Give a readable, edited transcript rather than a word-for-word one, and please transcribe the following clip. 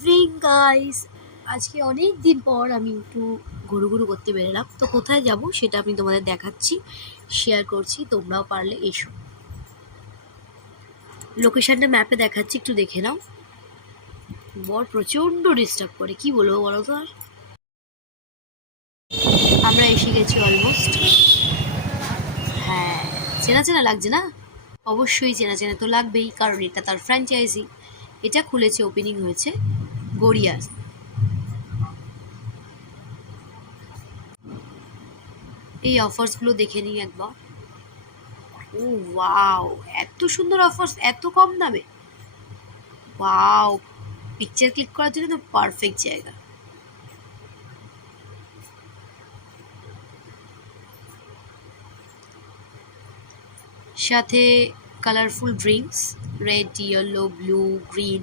Evening guys. আজকে অনেক দিন পর আমি একটু ঘুরু করতে বেরোলাম। তো কোথায় যাব সেটা আমি তোমাদের দেখাচ্ছি, শেয়ার করছি। তোমরাও পারলে এসো। লোকেশনটা ম্যাপে দেখাচ্ছি, একটু দেখে নাও। বর প্রচণ্ড ডিস্টার্ব করে, কি বলবো বলো তো। আর আমরা এসে গেছি অলমোস্ট। হ্যাঁ, চেনা চেনা লাগছে না? অবশ্যই চেনা চেনা তো লাগবেই, কারণ এটা তার ফ্র্যাঞ্চাইজি। এটা খুলেছে, ওপেনিং হয়েছে গড়িয়ার। এই অফার্সগুলো দেখে নিই একবার। ও ওয়াও, এত সুন্দর অফার্স এত কম দামে! ওয়াও, পিকচার ক্লিক করার জন্য তো পারফেক্ট জায়গা। সাথে colourful drinks, red, yellow, blue, green,